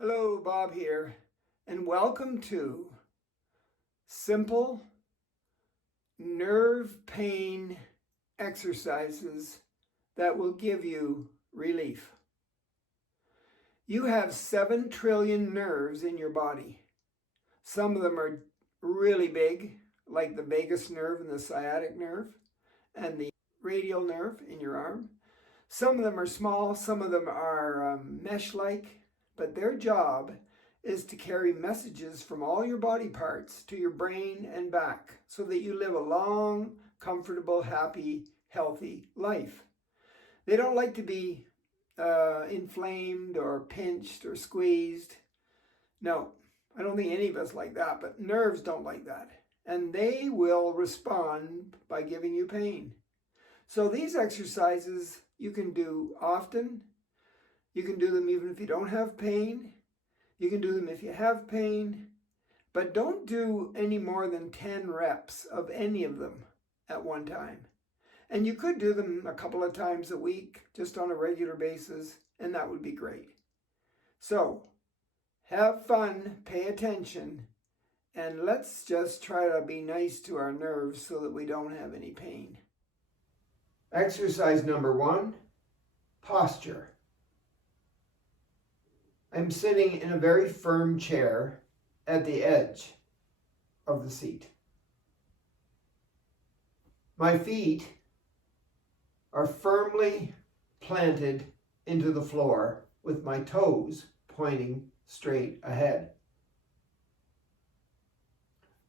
Hello, Bob here, and welcome to simple nerve pain exercises that will give you relief. You have 7 trillion nerves in your body. Some of them are really big, like the vagus nerve and the sciatic nerve and the radial nerve in your arm. Some of them are small, some of them are mesh-like, but their job is to carry messages from all your body parts to your brain and back so that you live a long, comfortable, happy, healthy life. They don't like to be inflamed or pinched or squeezed. No, I don't think any of us like that, but nerves don't like that. And they will respond by giving you pain. So these exercises you can do often. You can do them even if you don't have pain. You can do them if you have pain. But don't do any more than 10 reps of any of them at one time. And you could do them a couple of times a week, just on a regular basis, and that would be great. So, have fun, pay attention, and let's just try to be nice to our nerves so that we don't have any pain. Exercise number 1, posture. I'm sitting in a very firm chair at the edge of the seat. My feet are firmly planted into the floor with my toes pointing straight ahead.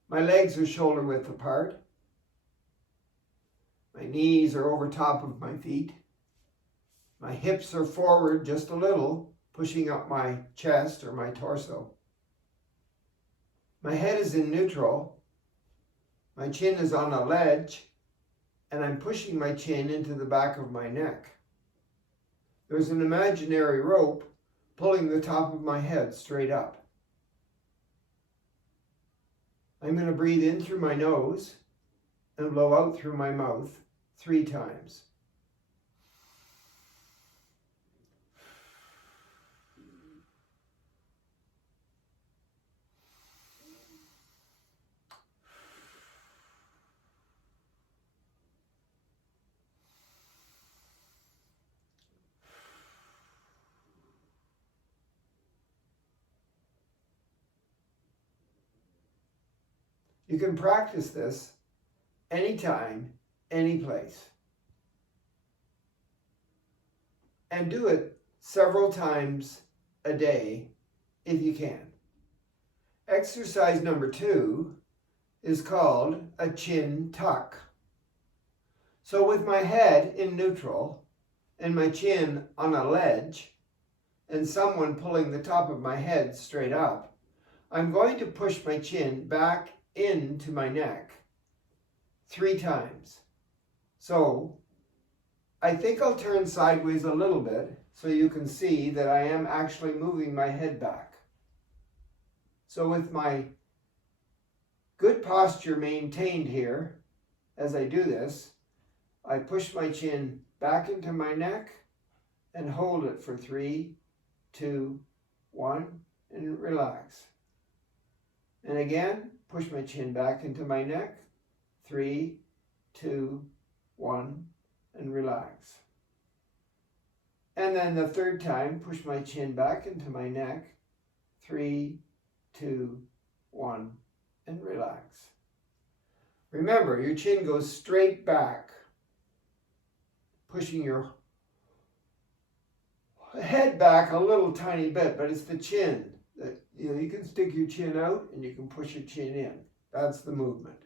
My legs are shoulder width apart. My knees are over top of my feet. My hips are forward just a little, pushing up my chest or my torso. My head is in neutral. My chin is on a ledge, and I'm pushing my chin into the back of my neck. There's an imaginary rope pulling the top of my head straight up. I'm going to breathe in through my nose and blow out through my mouth 3 times. You can practice this anytime, any place. And do it several times a day if you can. Exercise number 2 is called a chin tuck. So with my head in neutral and my chin on a ledge and someone pulling the top of my head straight up, I'm going to push my chin back into my neck 3 times. So I think I'll turn sideways a little bit so you can see that I am actually moving my head back. So with my good posture maintained here, as I do this, I push my chin back into my neck and hold it for 3, 2, 1, and relax. And again, push my chin back into my neck, 3, 2, 1, and relax. And then the 3rd time, push my chin back into my neck, 3, 2, 1, and relax. Remember, your chin goes straight back, pushing your head back a little tiny bit, but it's the chin. You can stick your chin out and you can push your chin in. That's the movement.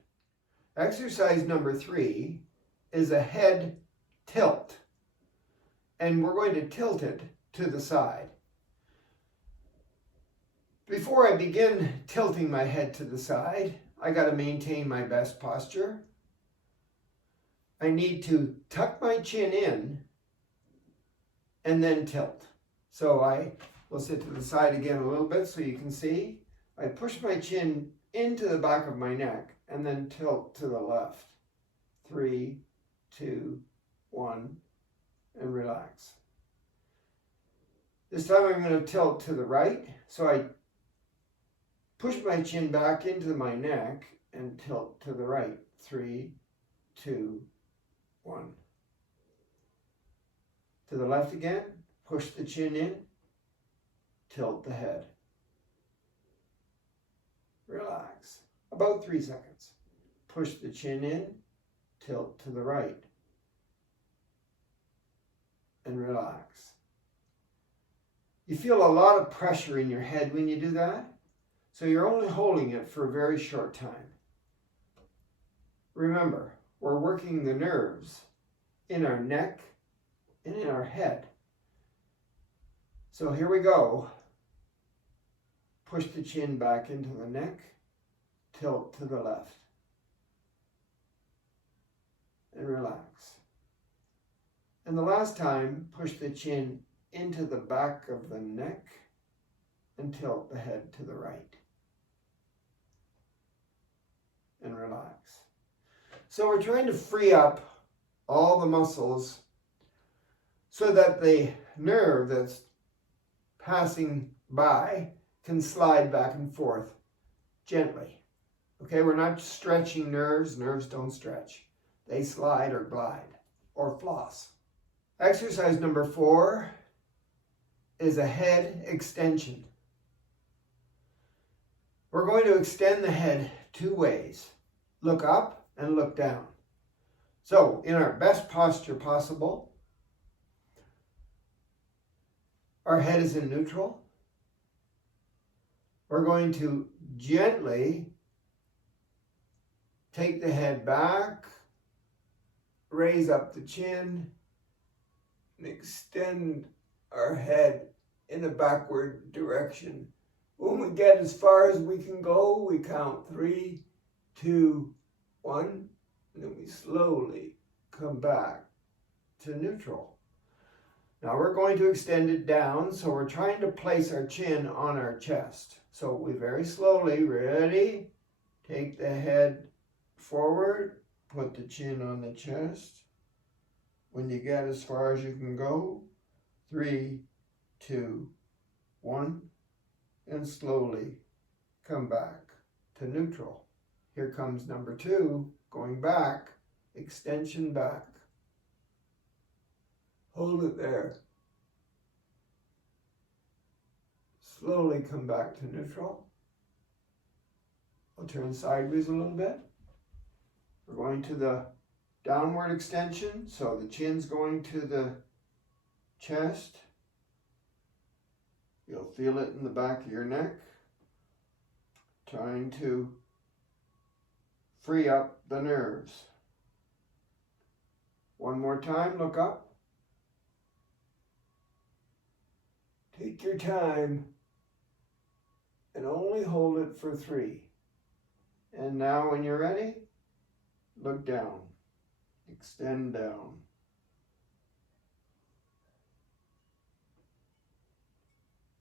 Exercise number 3 is a head tilt. And we're going to tilt it to the side. Before I begin tilting my head to the side, I got to maintain my best posture. I need to tuck my chin in and then tilt. So I will sit to the side again a little bit so you can see. I push my chin into the back of my neck and then tilt to the left. 3, 2, 1, and relax. This time I'm going to tilt to the right So I push my chin back into my neck and tilt to the right. 3, 2, 1. To the left again, push the chin in, tilt the head. Relax. About 3 seconds. Push the chin in, tilt to the right, and relax. You feel a lot of pressure in your head when you do that, so you're only holding it for a very short time. Remember, we're working the nerves in our neck and in our head. So here we go. Push the chin back into the neck, tilt to the left, and relax. And the last time, push the chin into the back of the neck and tilt the head to the right. And relax. So we're trying to free up all the muscles so that the nerve that's passing by can slide back and forth gently. Okay, we're not stretching nerves. Nerves don't stretch. They slide or glide or floss. Exercise number 4 is a head extension. We're going to extend the head 2 ways. Look up and look down. So, in our best posture possible, our head is in neutral. We're going to gently take the head back, raise up the chin, and extend our head in a backward direction. When we get as far as we can go, we count 3, 2, 1, and then we slowly come back to neutral. Now we're going to extend it down, so we're trying to place our chin on our chest. So we very slowly, ready, take the head forward, put the chin on the chest. When you get as far as you can go, 3, 2, 1, and slowly come back to neutral. Here comes number 2, going back, extension back. Hold it there. Slowly come back to neutral. I'll turn sideways a little bit. We're going to the downward extension, so the chin's going to the chest. You'll feel it in the back of your neck. Trying to free up the nerves. One more time, look up. Take your time and only hold it for 3. And now when you're ready, look down. Extend down.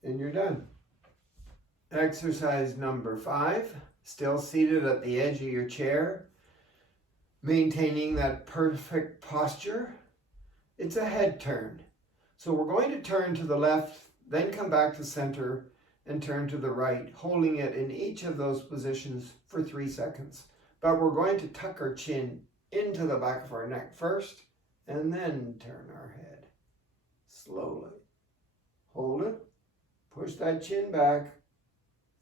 And you're done. Exercise number 5, still seated at the edge of your chair, maintaining that perfect posture. It's a head turn. So we're going to turn to the left, then come back to center and turn to the right, holding it in each of those positions for 3 seconds. But we're going to tuck our chin into the back of our neck first, and then turn our head slowly. Hold it, push that chin back,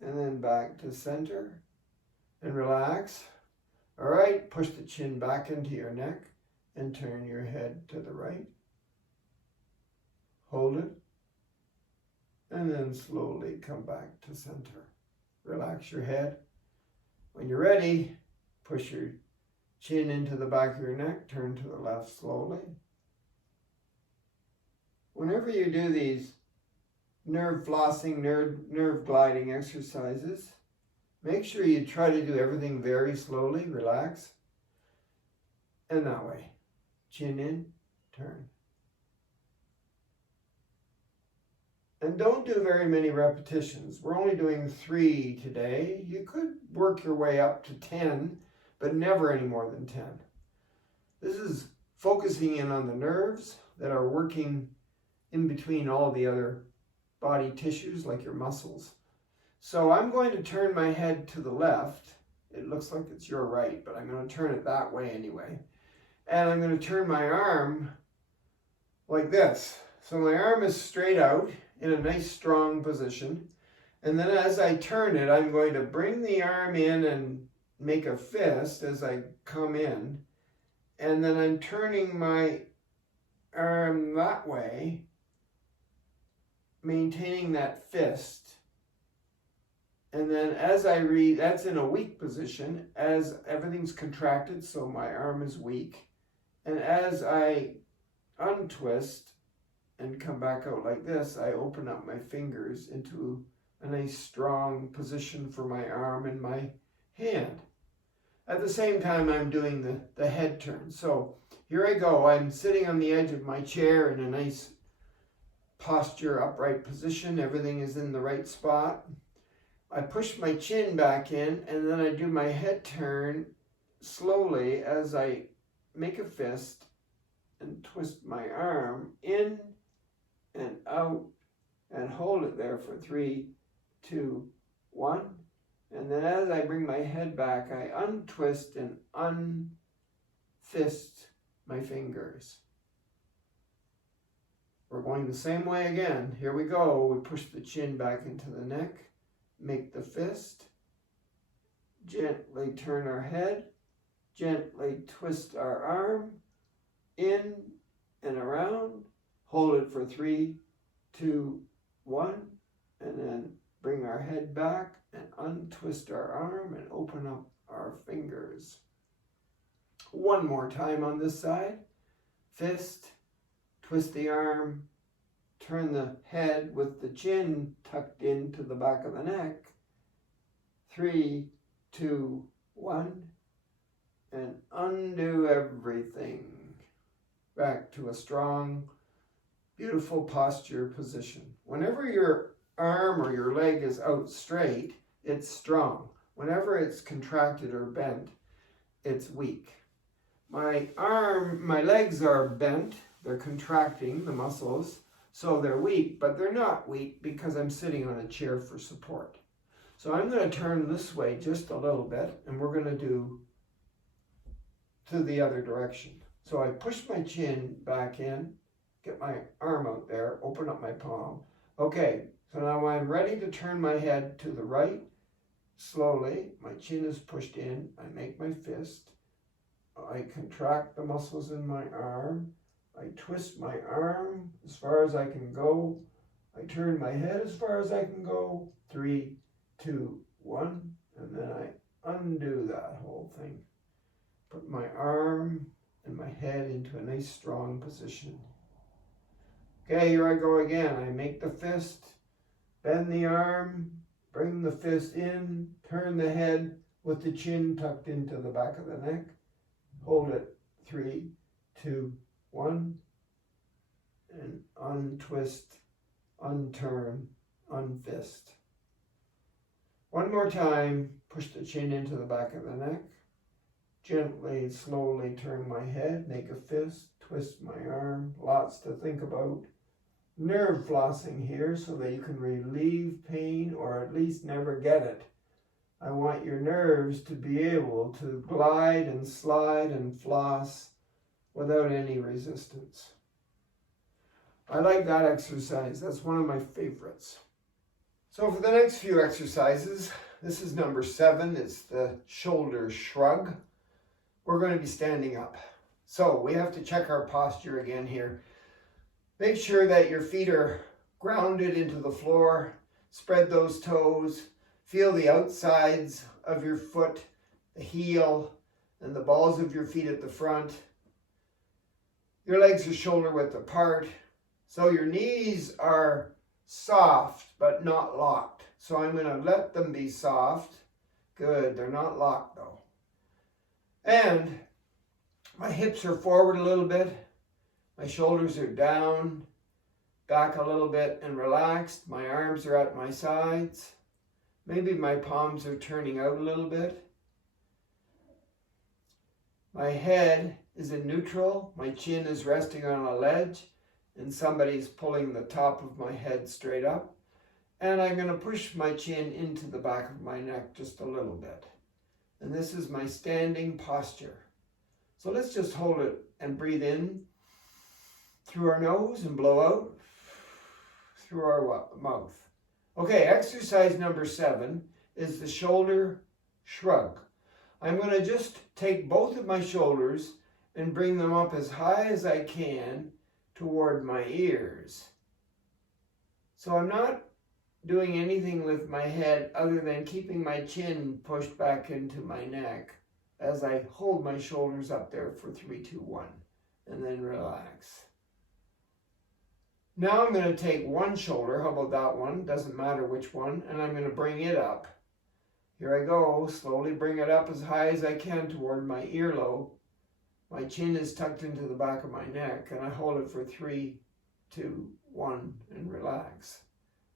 and then back to center, and relax. All right, push the chin back into your neck, and turn your head to the right. Hold it, and then slowly come back to center. Relax your head. When you're ready, push your chin into the back of your neck, turn to the left slowly. Whenever you do these nerve flossing, nerve gliding exercises, make sure you try to do everything very slowly, relax. And that way, chin in, turn. And don't do very many repetitions. We're only doing 3 today. You could work your way up to 10, but never any more than 10. This is focusing in on the nerves that are working in between all the other body tissues, like your muscles. So I'm going to turn my head to the left. It looks like it's your right, but I'm going to turn it that way anyway. And I'm going to turn my arm like this. So my arm is straight out in a nice strong position. And then as I turn it, I'm going to bring the arm in and make a fist as I come in. And then I'm turning my arm that way, maintaining that fist. And then as I read, that's in a weak position, as everything's contracted, so my arm is weak. And as I untwist and come back out like this, I open up my fingers into a nice strong position for my arm and my hand. At the same time, I'm doing the head turn. So here I go. I'm sitting on the edge of my chair in a nice posture, upright position. Everything is in the right spot. I push my chin back in, and then I do my head turn slowly as I make a fist and twist my arm in and out and hold it there for 3, 2, 1. And then as I bring my head back, I untwist and unfist my fingers. We're going the same way again. Here we go. We push the chin back into the neck, make the fist, gently turn our head, gently twist our arm, in and around, hold it for 3, 2, 1, and then bring our head back and untwist our arm and open up our fingers. One more time on this side. Fist, twist the arm, turn the head with the chin tucked into the back of the neck. 3, 2, 1, and undo everything. Back to a strong, beautiful posture position. Whenever your arm or your leg is out straight, it's strong. Whenever it's contracted or bent, it's weak. My legs are bent, they're contracting, the muscles, so they're weak, but they're not weak because I'm sitting on a chair for support. So I'm going to turn this way just a little bit, and we're going to do to the other direction. So I push my chin back in, get my arm out there, open up my palm. Okay, so now I'm ready to turn my head to the right. Slowly, my chin is pushed in, I make my fist. I contract the muscles in my arm. I twist my arm as far as I can go. I turn my head as far as I can go. 3, 2, 1, and then I undo that whole thing. Put my arm and my head into a nice strong position. Okay, here I go again. I make the fist, bend the arm, bring the fist in, turn the head with the chin tucked into the back of the neck. Hold it. 3, 2, 1, and untwist, unturn, unfist. One more time, push the chin into the back of the neck. Gently, slowly turn my head, make a fist, twist my arm. Lots to think about. Nerve flossing here so that you can relieve pain or at least never get it. I want your nerves to be able to glide and slide and floss without any resistance. I like that exercise. That's one of my favorites. So for the next few exercises, this is number 7. It's the shoulder shrug. We're going to be standing up. So we have to check our posture again here. Make sure that your feet are grounded into the floor. Spread those toes. Feel the outsides of your foot, the heel, and the balls of your feet at the front. Your legs are shoulder width apart. So your knees are soft but not locked. So I'm going to let them be soft. Good, they're not locked though. And my hips are forward a little bit. My shoulders are down, back a little bit and relaxed. My arms are at my sides. Maybe my palms are turning out a little bit. My head is in neutral. My chin is resting on a ledge, and somebody's pulling the top of my head straight up. And I'm going to push my chin into the back of my neck just a little bit. And this is my standing posture. So let's just hold it and breathe in through our nose and blow out through our mouth. Okay, exercise number 7 is the shoulder shrug. I'm going to just take both of my shoulders and bring them up as high as I can toward my ears. So I'm not doing anything with my head other than keeping my chin pushed back into my neck as I hold my shoulders up there for 3, 2, 1, and then relax. Now I'm going to take one shoulder, how about that one, doesn't matter which one, and I'm going to bring it up. Here I go, slowly bring it up as high as I can toward my earlobe. My chin is tucked into the back of my neck, and I hold it for 3, 2, 1, and relax.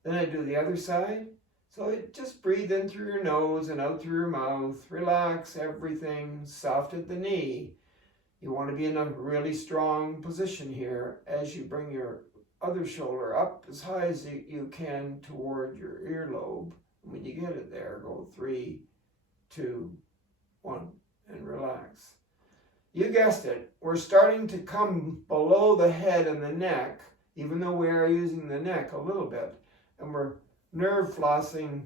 Then I do the other side. So just breathe in through your nose and out through your mouth. Relax everything, soft at the knee. You want to be in a really strong position here as you bring your other shoulder up as high as you can toward your earlobe. When you get it there, go 3, 2, 1, and relax. You guessed it, we're starting to come below the head and the neck, even though we are using the neck a little bit, and we're nerve flossing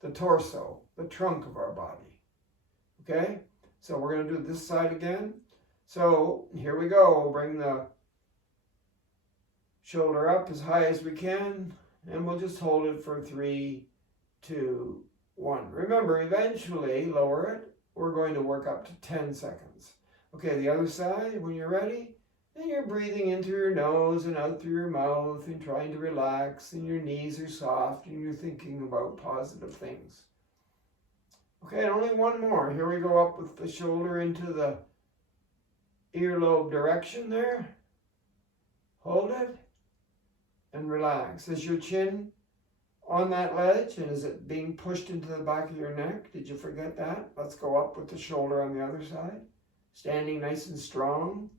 the torso, the trunk of our body. Okay, so we're going to do this side again. So here we go, bring the shoulder up as high as we can, and we'll just hold it for 3, 2, 1. Remember, eventually lower it. We're going to work up to 10 seconds. Okay, the other side, when you're ready, and you're breathing in through your nose and out through your mouth and trying to relax, and your knees are soft and you're thinking about positive things. Okay, and only one more. Here we go, up with the shoulder into the earlobe direction there. Hold it and relax. Is your chin on that ledge, and is it being pushed into the back of your neck? Did you forget that? Let's go up with the shoulder on the other side. Standing nice and strong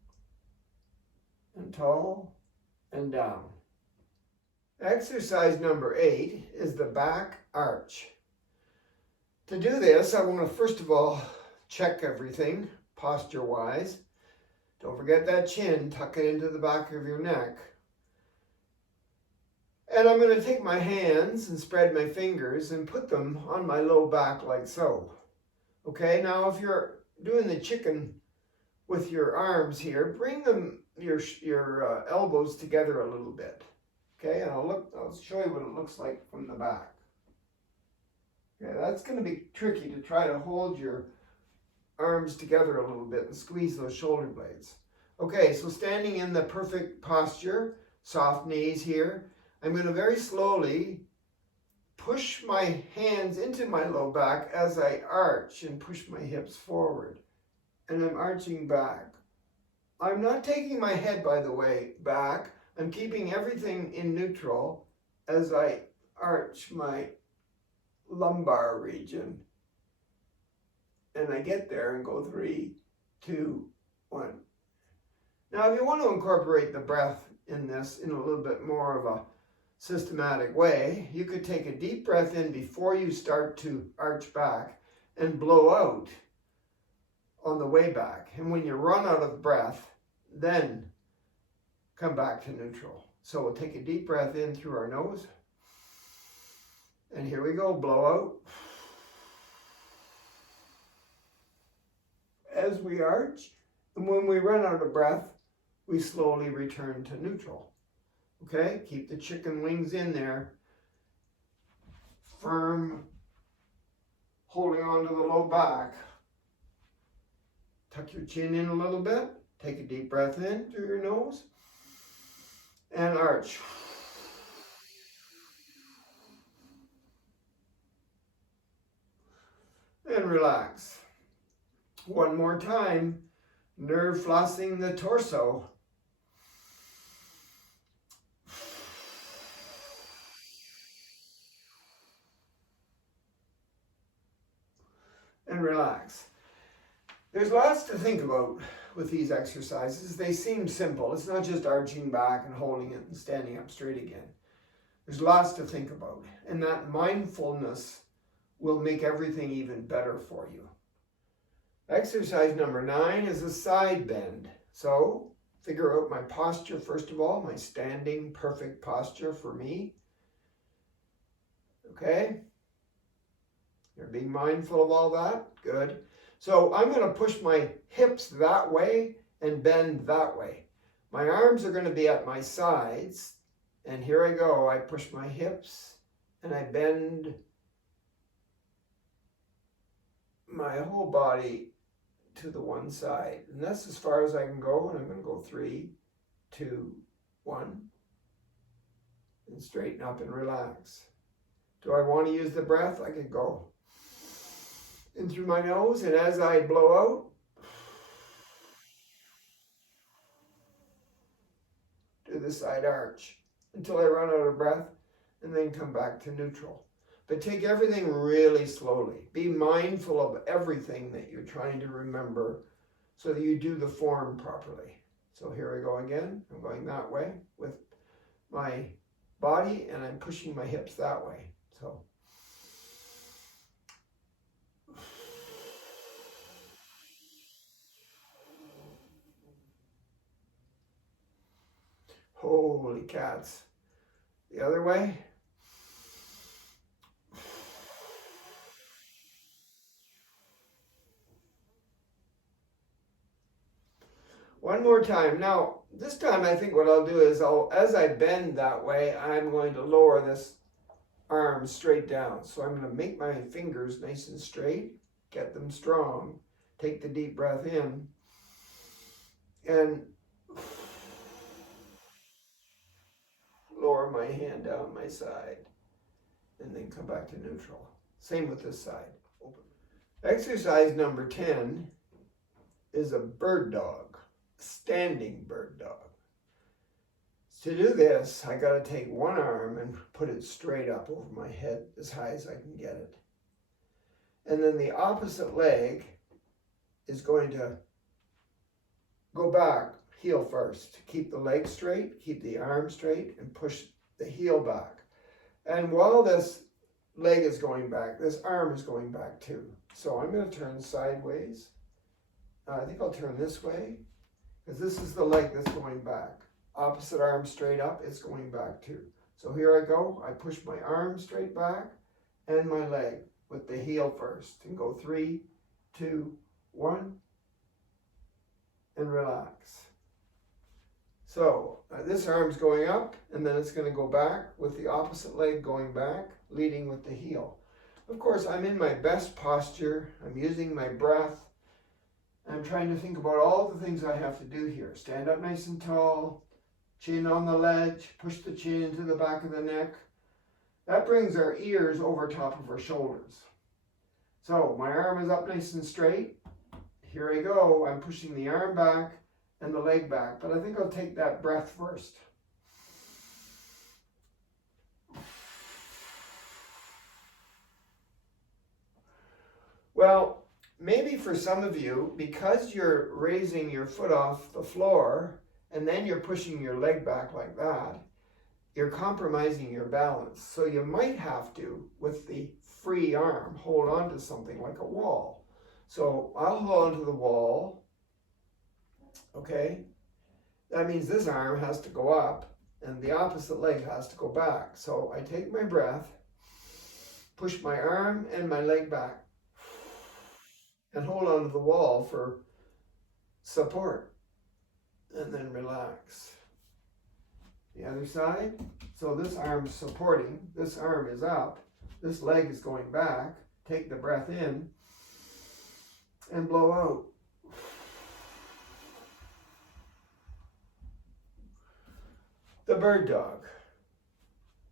and tall and down. Exercise number 8 is the back arch. To do this, I want to first of all check everything posture-wise. Don't forget that chin, tuck it into the back of your neck. And I'm going to take my hands and spread my fingers and put them on my low back like so. Okay, now if you're doing the chicken with your arms here, bring them your elbows together a little bit. Okay, and I'll show you what it looks like from the back. Okay, that's going to be tricky to try to hold your arms together a little bit and squeeze those shoulder blades. Okay, so standing in the perfect posture, soft knees here, I'm going to very slowly push my hands into my low back as I arch and push my hips forward. And I'm arching back. I'm not taking my head, by the way, back. I'm keeping everything in neutral as I arch my lumbar region. And I get there and go 3, 2, 1. Now, if you want to incorporate the breath in this in a little bit more of a systematic way, you could take a deep breath in before you start to arch back and blow out on the way back. And when you run out of breath, then come back to neutral. So we'll take a deep breath in through our nose. And here we go, blow out. As we arch, and when we run out of breath, we slowly return to neutral. Okay, keep the chicken wings in there. Firm, holding on to the low back. Tuck your chin in a little bit. Take a deep breath in through your nose. And arch. And relax. One more time. Nerve flossing the torso. And relax. There's lots to think about with these exercises. They seem simple. It's not just arching back and holding it and standing up straight again. There's lots to think about. And that mindfulness will make everything even better for you. Exercise number 9 is a side bend. So figure out my posture first of all, my standing perfect posture for me. Okay? You're being mindful of all that? Good. So I'm going to push my hips that way and bend that way. My arms are going to be at my sides. And here I go. I push my hips and I bend my whole body to the one side. And that's as far as I can go. And I'm going to go 3, 2, 1. And straighten up and relax. Do I want to use the breath? I could go in through my nose. And as I blow out, do the side arch until I run out of breath and then come back to neutral. But take everything really slowly. Be mindful of everything that you're trying to remember so that you do the form properly. So here I go again. I'm going that way with my body and I'm pushing my hips that way. So holy cats. The other way. One more time. Now, this time I think what I'll do is as I bend that way, I'm going to lower this arm straight down. So I'm going to make my fingers nice and straight, get them strong, take the deep breath in, and lower my hand down my side, and then come back to neutral. Same with this side. Open. Exercise number 10 is a bird dog, standing bird dog. To do this, I got to take one arm and put it straight up over my head as high as I can get it. And then the opposite leg is going to go back, heel first. Keep the leg straight, keep the arm straight, and push the heel back. And while this leg is going back, this arm is going back too. So I'm going to turn sideways. I think I'll turn this way, because this is the leg that's going back. Opposite arm straight up, it's going back too. So here I go. I push my arm straight back and my leg with the heel first. And go 3, 2, 1. And relax. So this arm's going up, and then it's going to go back with the opposite leg going back, leading with the heel. Of course, I'm in my best posture. I'm using my breath. I'm trying to think about all the things I have to do here. Stand up nice and tall, chin on the ledge, push the chin into the back of the neck. That brings our ears over top of our shoulders. So my arm is up nice and straight. Here I go. I'm pushing the arm back and the leg back, but I think I'll take that breath first. Well, maybe for some of you, because you're raising your foot off the floor and then you're pushing your leg back like that, you're compromising your balance. So you might have to, with the free arm, hold on to something like a wall. So I'll hold onto the wall, okay? That means this arm has to go up and the opposite leg has to go back. So I take my breath, push my arm and my leg back, and hold onto the wall for support, and then relax. The other side, so this arm's supporting, this arm is up, this leg is going back. Take the breath in and blow out. The bird dog.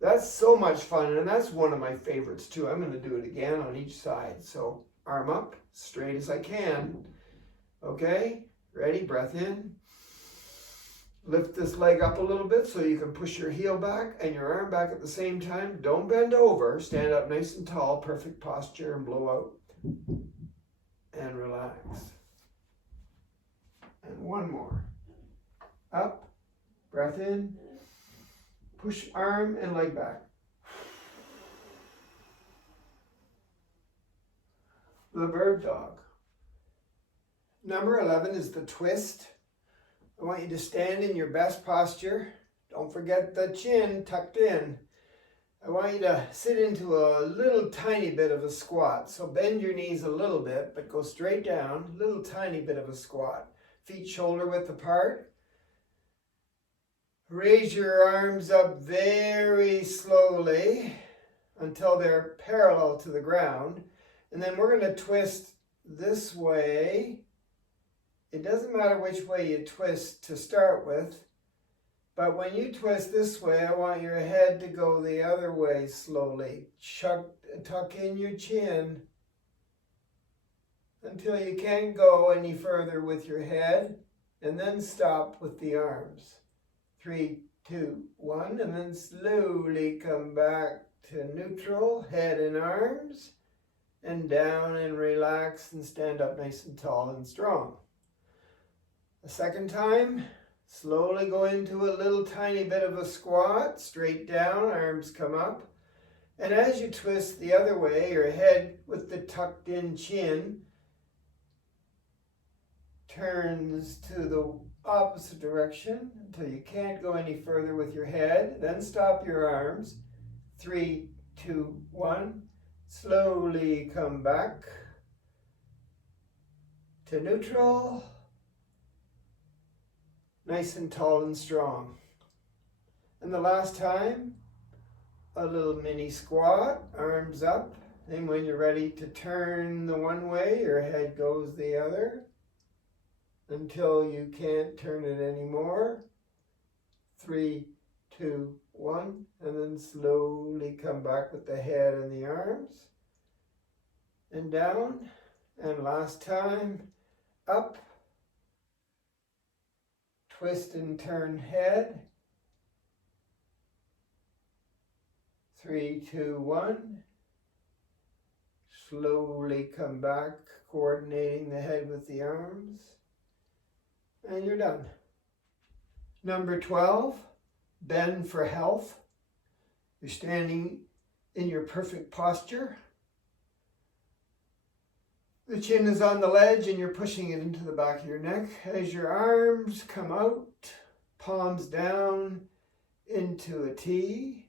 That's so much fun, and that's one of my favorites too. I'm going to do it again on each side. So arm up, straight as I can. Okay, ready? Breath in. Lift this leg up a little bit so you can push your heel back and your arm back at the same time. Don't bend over. Stand up nice and tall, perfect posture, and blow out. And relax. And one more. Up, breath in, Push arm and leg back. The bird dog. Number 11 is the twist. I want you to stand in your best posture. Don't forget the chin tucked in. I want you to sit into a little tiny bit of a squat. So bend your knees a little bit, but go straight down, little tiny bit of a squat. Feet shoulder width apart. Raise your arms up very slowly until they're parallel to the ground. And then we're going to twist this way. It doesn't matter which way you twist to start with, but when you twist this way, I want your head to go the other way slowly. Tuck in your chin until you can't go any further with your head, and then stop with the arms. 3, 2, 1, and then slowly come back to neutral, head and arms, and down and relax and stand up nice and tall and strong. A second time, slowly go into a little tiny bit of a squat, straight down, arms come up. And as you twist the other way, your head with the tucked in chin turns to the opposite direction until you can't go any further with your head. Then stop your arms. 3, 2, 1. Slowly come back to neutral. Nice and tall and strong. And the last time, a little mini squat, arms up. And when you're ready to turn the one way, your head goes the other until you can't turn it anymore. 3, 2, 1. And then slowly come back with the head and the arms. And down. And last time, up. Twist and turn head. 3, 2, 1. Slowly come back, coordinating the head with the arms. And you're done. Number 12, bend for health. You're standing in your perfect posture. The chin is on the ledge and you're pushing it into the back of your neck. As your arms come out, palms down into a T,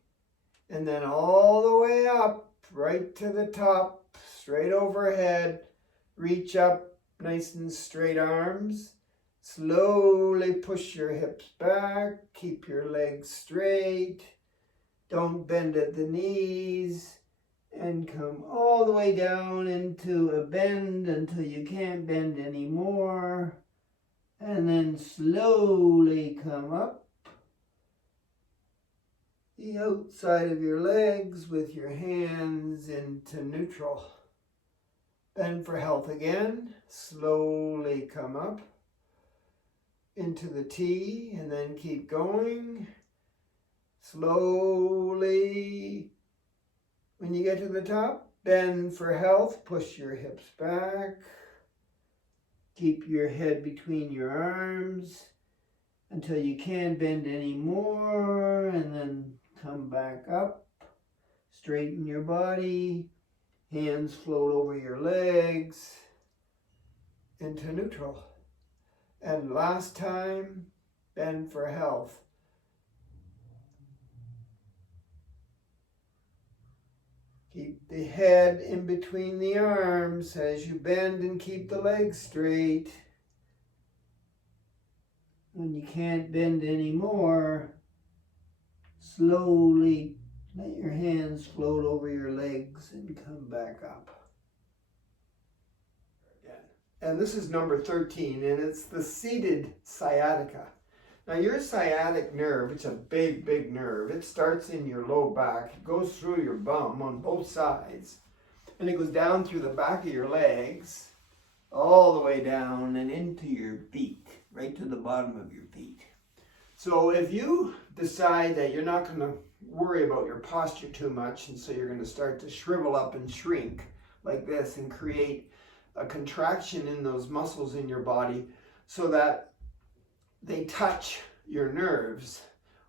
and then all the way up, right to the top, straight overhead. Reach up, nice and straight arms. Slowly push your hips back, keep your legs straight. Don't bend at the knees. And come all the way down into a bend until you can't bend anymore. And then slowly come up the outside of your legs with your hands into neutral. Bend for health again. Slowly come up into the T and then keep going. Slowly. When you get to the top, bend for health, push your hips back. Keep your head between your arms until you can't bend anymore, and then come back up. Straighten your body, hands float over your legs into neutral. And last time, bend for health. Keep the head in between the arms as you bend and keep the legs straight. When you can't bend anymore, slowly let your hands float over your legs and come back up. Again. And this is number 13, and it's the seated sciatica. Now your sciatic nerve, it's a big, big nerve. It starts in your low back. It goes through your bum on both sides. And it goes down through the back of your legs, all the way down and into your feet, right to the bottom of your feet. So if you decide that you're not going to worry about your posture too much, and so you're going to start to shrivel up and shrink like this and create a contraction in those muscles in your body so that they touch your nerves,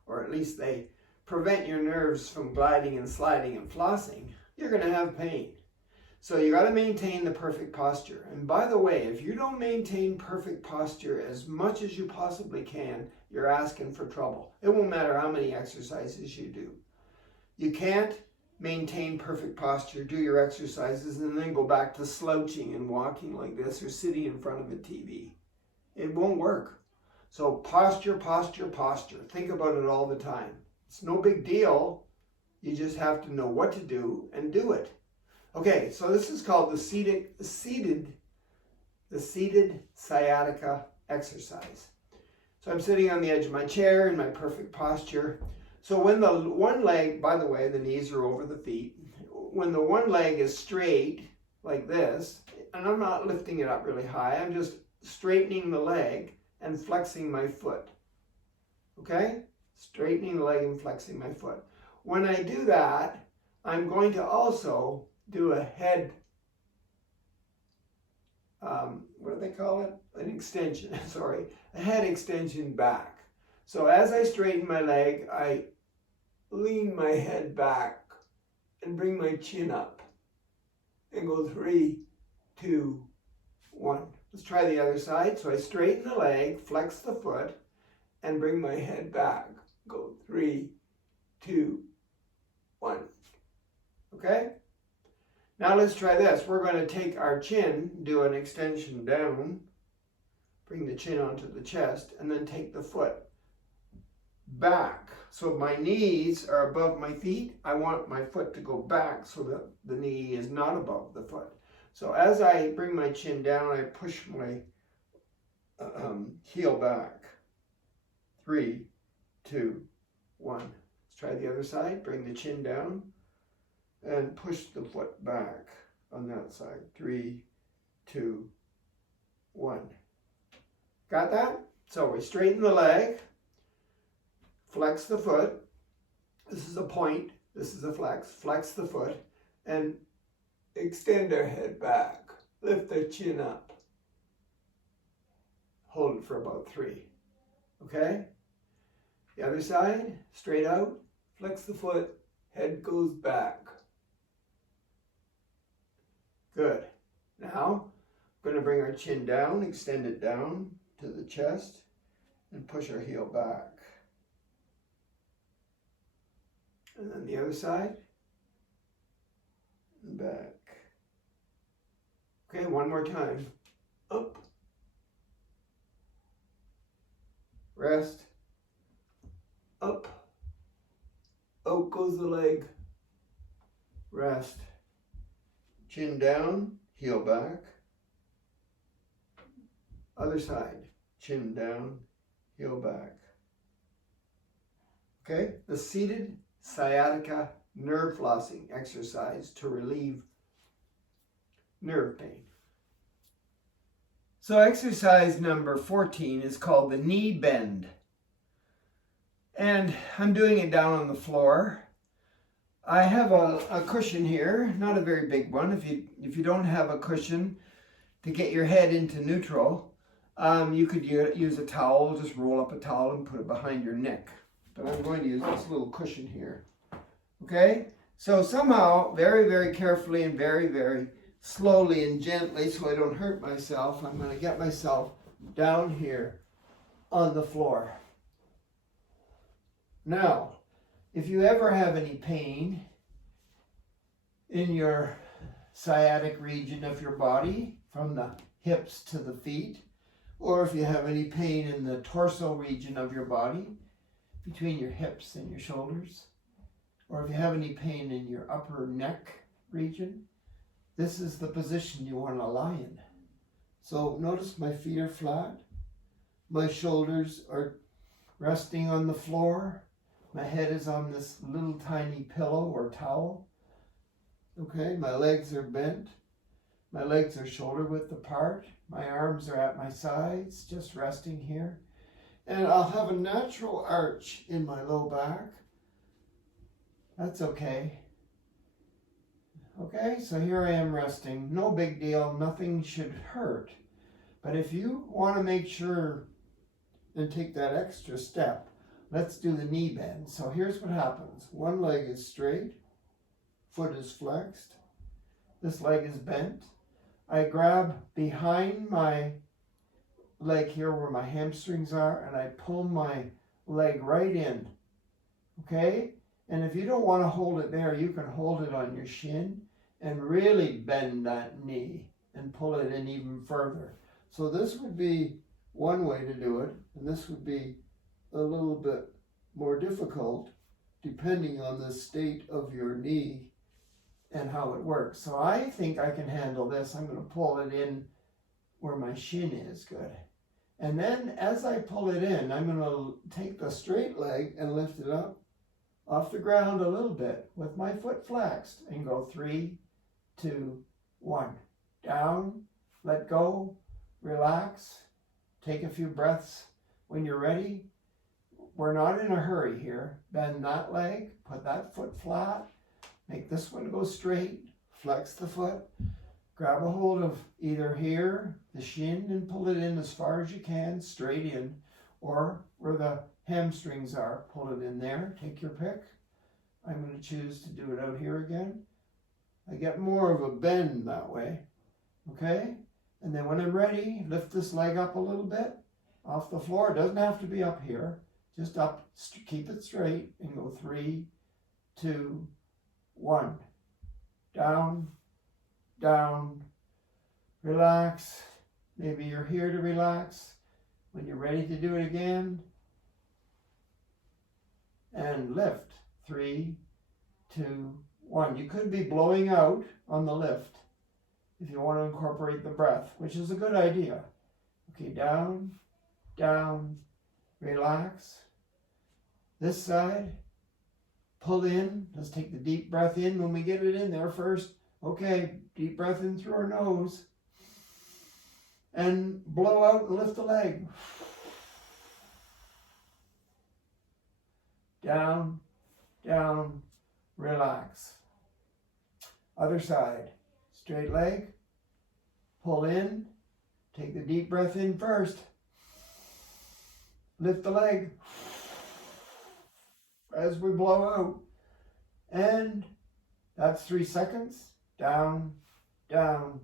or at least they prevent your nerves from gliding and sliding and flossing, you're going to have pain. So you got to maintain the perfect posture. And by the way, if you don't maintain perfect posture as much as you possibly can, you're asking for trouble. It won't matter how many exercises you do. You can't maintain perfect posture, do your exercises, and then go back to slouching and walking like this or sitting in front of a TV. It won't work. So posture, posture, posture. Think about it all the time. It's no big deal. You just have to know what to do and do it. Okay, so this is called the seated sciatica exercise. So I'm sitting on the edge of my chair in my perfect posture. So when the one leg, by the way, the knees are over the feet. When the one leg is straight, like this, and I'm not lifting it up really high, I'm just straightening the leg and flexing my foot. Okay? Straightening the leg and flexing my foot. When I do that, I'm going to also do a head, what do they call it? An extension, sorry, a head extension back. So as I straighten my leg, I lean my head back and bring my chin up and go 3, 2, 1. Let's try the other side. So I straighten the leg, flex the foot, and bring my head back. Go 3, 2, 1. Okay? Now let's try this. We're going to take our chin, do an extension down, bring the chin onto the chest, and then take the foot back. So my knees are above my feet. I want my foot to go back so that the knee is not above the foot. So as I bring my chin down, I push my heel back. 3, 2, 1. Let's try the other side. Bring the chin down and push the foot back on that side. 3, 2, 1. Got that? So we straighten the leg, flex the foot. This is a point. This is a flex. Flex the foot and extend our head back. Lift the chin up. Hold it for about 3. Okay? The other side, straight out, flex the foot, head goes back. Good. Now, we're going to bring our chin down, extend it down to the chest, and push our heel back. And then the other side, and back. Okay, one more time. Up. Rest. Up. Out goes the leg. Rest. Chin down, heel back. Other side. Chin down, heel back. Okay, the seated sciatica nerve flossing exercise to relieve nerve pain. So exercise number 14 is called the knee bend. And I'm doing it down on the floor. I have a cushion here, not a very big one. If you don't have a cushion to get your head into neutral, you could use a towel, just roll up a towel and put it behind your neck. But I'm going to use this little cushion here. Okay? So somehow, very, very carefully and very, very slowly and gently, so I don't hurt myself, I'm going to get myself down here on the floor. Now, if you ever have any pain in your sciatic region of your body, from the hips to the feet, or if you have any pain in the torso region of your body, between your hips and your shoulders, or if you have any pain in your upper neck region, this is the position you want to lie in. So notice my feet are flat, my shoulders are resting on the floor, my head is on this little tiny pillow or towel. Okay, my legs are bent, my legs are shoulder width apart, my arms are at my sides, just resting here. And I'll have a natural arch in my low back. That's okay. Okay, so here I am resting. No big deal, nothing should hurt. But if you want to make sure and take that extra step let's do the knee bend. So here's what happens. One leg is straight, foot is flexed, this leg is bent. I grab behind my leg here where my hamstrings are, and I pull my leg right in, okay? And if you don't want to hold it there, you can hold it on your shin and really bend that knee and pull it in even further. So this would be one way to do it, and this would be a little bit more difficult depending on the state of your knee and how it works. So I think I can handle this. I'm going to pull it in where my shin is. Good. And then as I pull it in, I'm going to take the straight leg and lift it up off the ground a little bit with my foot flexed and go 3, 2, 1. Down, let go, relax, take a few breaths. When you're ready, we're not in a hurry here. Bend that leg, put that foot flat, make this one go straight, flex the foot, grab a hold of either here, the shin, and pull it in as far as you can, straight in, or where the hamstrings are, pull it in there, take your pick. I'm going to choose to do it out here again. I get more of a bend that way, okay? And then when I'm ready, lift this leg up a little bit off the floor. It doesn't have to be up here, just up, keep it straight, and go 3, 2, 1. Down, down, relax. Maybe you're here to relax. When you're ready to do it again, and lift. 3, 2, 1. You could be blowing out on the lift if you want to incorporate the breath, which is a good idea. Okay, down, down, relax. This side, pull in. Let's take the deep breath in when we get it in there first. Okay, deep breath in through our nose. And blow out and lift the leg. Down, down, relax. Other side, straight leg, pull in, take the deep breath in first, lift the leg as we blow out, and that's 3 seconds, down, down,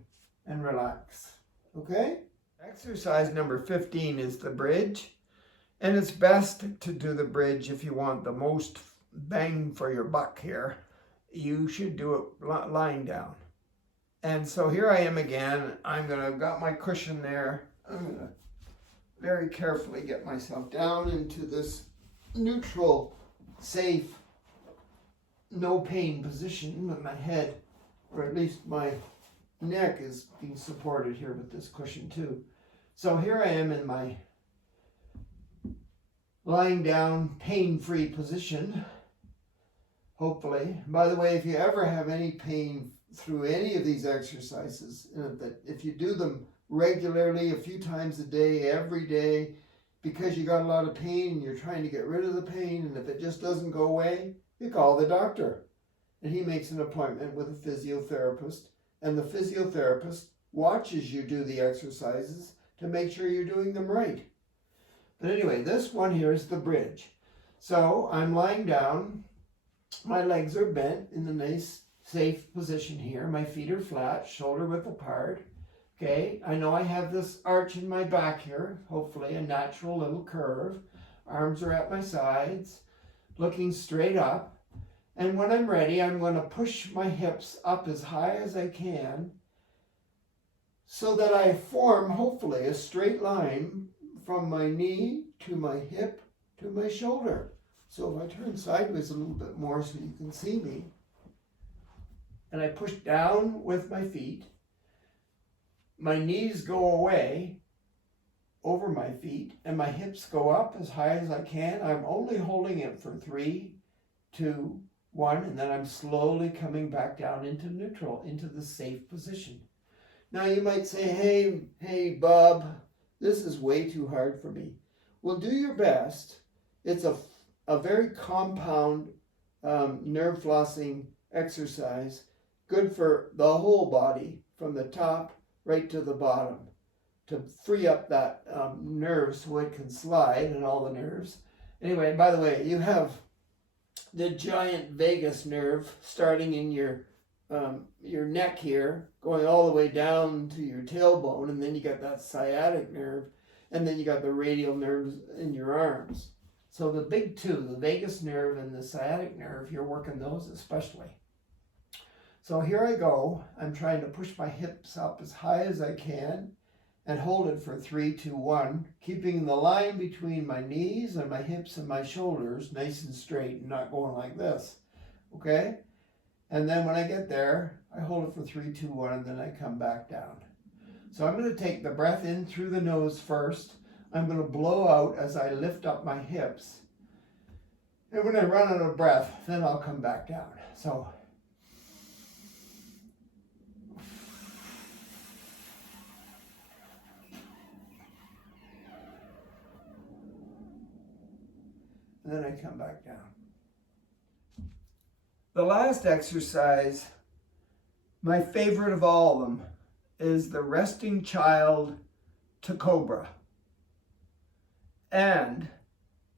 and relax, okay? Exercise number 15 is the bridge, and it's best to do the bridge if you want the most bang for your buck here. You should do it lying down. And so here I am again. I've got my cushion there. I'm gonna very carefully get myself down into this neutral, safe, no pain position with my head, or at least my neck is being supported here with this cushion too. So here I am in my lying down, pain-free position, hopefully. By the way, if you ever have any pain through any of these exercises, that if you do them regularly, a few times a day, every day, because you got a lot of pain and you're trying to get rid of the pain, and if it just doesn't go away, you call the doctor. And he makes an appointment with a physiotherapist, and the physiotherapist watches you do the exercises to make sure you're doing them right. But anyway, this one here is the bridge. So I'm lying down, my legs are bent in the nice, safe position here. My feet are flat, shoulder width apart. Okay, I know I have this arch in my back here, hopefully a natural little curve. Arms are at my sides, looking straight up. And when I'm ready, I'm going to push my hips up as high as I can so that I form, hopefully, a straight line from my knee to my hip to my shoulder. So if I turn sideways a little bit more so you can see me, and I push down with my feet, my knees go away over my feet, and my hips go up as high as I can. I'm only holding it for 3, 2, 1, and then I'm slowly coming back down into neutral, into the safe position. Now you might say, hey, Bob, this is way too hard for me. Well, do your best. It's a very compound nerve flossing exercise, good for the whole body, from the top right to the bottom, to free up that nerve so it can slide, and all the nerves, Anyway, by the way, you have the giant vagus nerve starting in your neck here, going all the way down to your tailbone, and then you got that sciatic nerve, and then you got the radial nerves in your arms. So the big two, the vagus nerve and the sciatic nerve, you're working those especially. So here I go. I'm trying to push my hips up as high as I can and hold it for 3, 2, 1, keeping the line between my knees and my hips and my shoulders nice and straight and not going like this. Okay? And then when I get there, I hold it for 3, 2, 1, and then I come back down. So I'm going to take the breath in through the nose first. I'm going to blow out as I lift up my hips. And when I run out of breath, then I'll come back down. So and then I come back down. The last exercise, my favorite of all of them, is the resting child to Cobra. And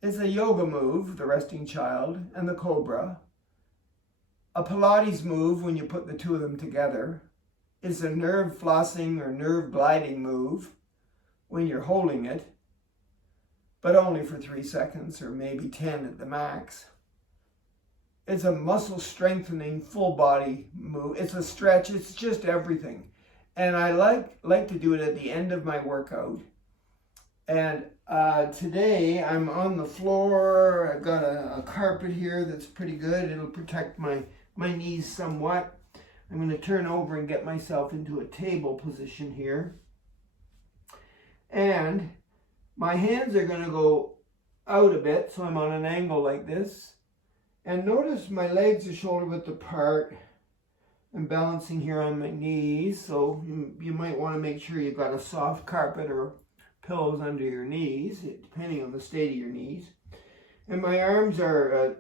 it's a yoga move, the resting child and the Cobra. A Pilates move when you put the two of them together. It's a nerve flossing or nerve gliding move when you're holding it, but only for 3 seconds or maybe 10 at the max. It's a muscle strengthening full body move. It's a stretch. It's just everything. And I like to do it at the end of my workout. And today I'm on the floor. I've got a carpet here that's pretty good. It'll protect my knees somewhat. I'm going to turn over and get myself into a table position here. And my hands are going to go out a bit, so I'm on an angle like this. And notice my legs are shoulder width apart. I'm balancing here on my knees, so you might want to make sure you've got a soft carpet or pillows under your knees, depending on the state of your knees. And my arms are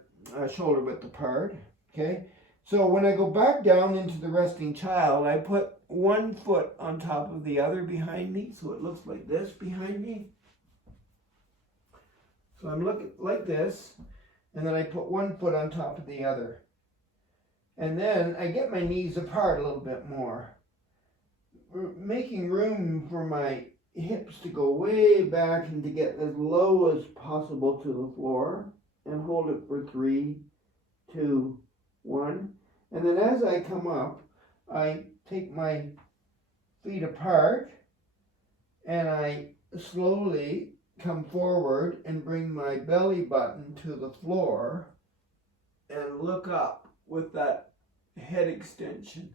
shoulder width apart, okay? So when I go back down into the resting child, I put one foot on top of the other behind me, so it looks like this behind me. So I'm looking like this, and then I put one foot on top of the other. And then I get my knees apart a little bit more, making room for my hips to go way back and to get as low as possible to the floor, and hold it for 3, 2, 1. And then as I come up, I take my feet apart and I slowly come forward and bring my belly button to the floor and look up with that head extension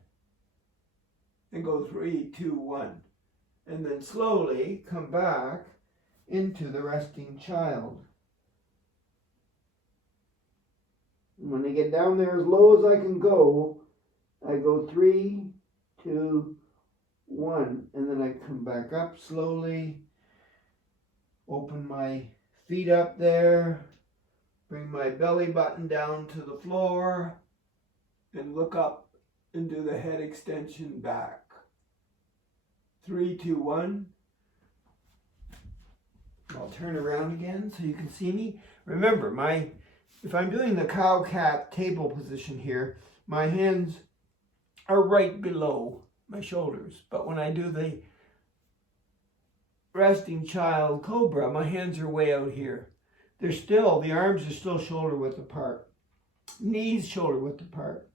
and go 3, 2, 1. And then slowly come back into the resting child. And when I get down there as low as I can go, I go 3, 2, 1. And then I come back up slowly, open my feet up there, bring my belly button down to the floor, and look up and do the head extension back. 3, 2, 1. I'll turn around again so you can see me. Remember, if I'm doing the cow-cat table position here, my hands are right below my shoulders. But when I do the resting child Cobra, my hands are way out here. The arms are still shoulder width apart. Knees shoulder width apart.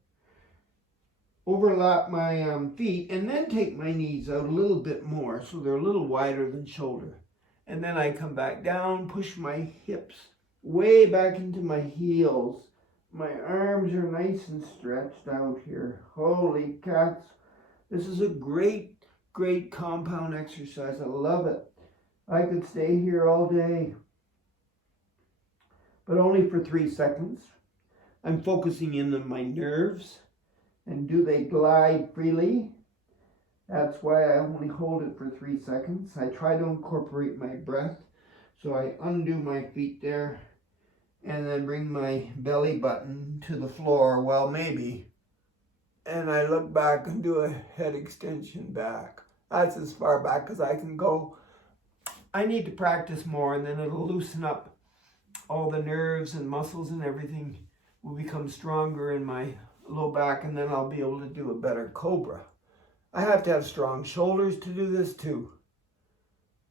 Overlap my feet and then take my knees out a little bit more so they're a little wider than shoulder. And then I come back down, push my hips way back into my heels. My arms are nice and stretched out here. Holy cats. This is a great compound exercise. I love it. I could stay here all day, but only for 3 seconds. I'm focusing in on my nerves. And do they glide freely? That's why I only hold it for 3 seconds. I try to incorporate my breath. So I undo my feet there and then bring my belly button to the floor, well, maybe. And I look back and do a head extension back. That's as far back as I can go. I need to practice more and then it'll loosen up all the nerves and muscles and everything will become stronger in my low back, and then I'll be able to do a better Cobra. I have to have strong shoulders to do this too.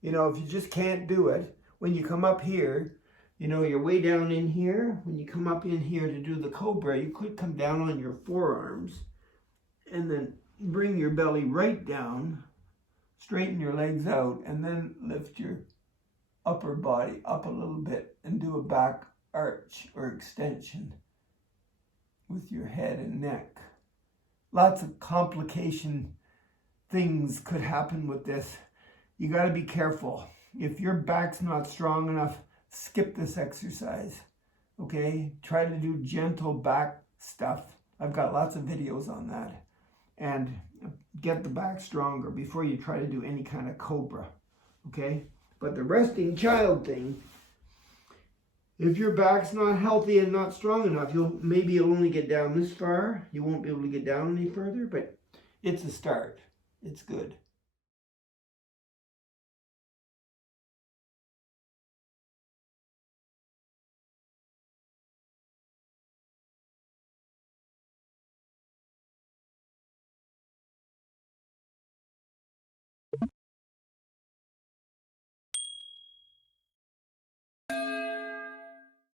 You know, if you just can't do it, when you come up here, you know, you're way down in here. When you come up in here to do the Cobra, you could come down on your forearms and then bring your belly right down, straighten your legs out, and then lift your upper body up a little bit and do a back arch or extension with your head and neck. Lots of complication things could happen with this. You got to be careful. If your back's not strong enough, skip this exercise. Okay? Try to do gentle back stuff. I've got lots of videos on that. And get the back stronger before you try to do any kind of Cobra. Okay? But the resting child thing, if your back's not healthy and not strong enough, maybe you'll only get down this far. You won't be able to get down any further, but it's a start. It's good.